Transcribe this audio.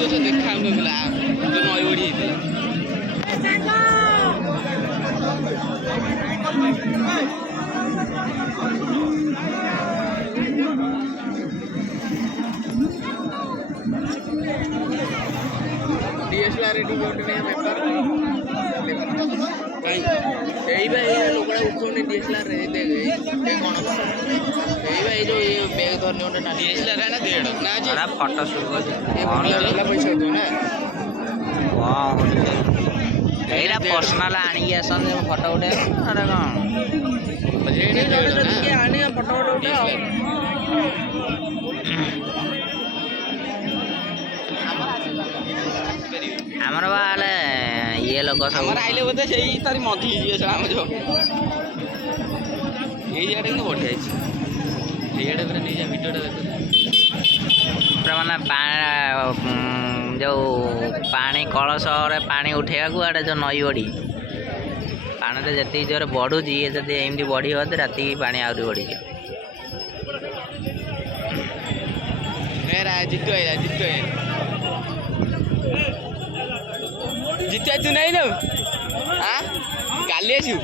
जो देखा जो नई बड़ी डीएसएलआर लोकड़ा उठौने डीएसएलआर जो ये बैग धरने उन्हें ना डीएसएलआर है ना डेढ़ ना जी बड़ा फोटो शूट कर ये वाला पैसा दो ना वाह एरा पर्सनल आनी आसन फोटो उठे अरे कौन बजट के आनी फोटो उठे आमर बाले ये लोग सब हमारा आइले बोलते सही तारी मधी जी छ हम जो ये यार के बढ़िया छी ये यार पर नहीं जा वीडियो टा देखो प्रमाण जो पानी कलश रे पानी उठेया को आडे जो नई बड़ी पानी रे जति जोर बढ़ू जी जति एमडी बढ़ी हो त राती पानी आउरी बढ़ी जा मेरा जितु जितिया तू नहीं ना हाँ काली आसू।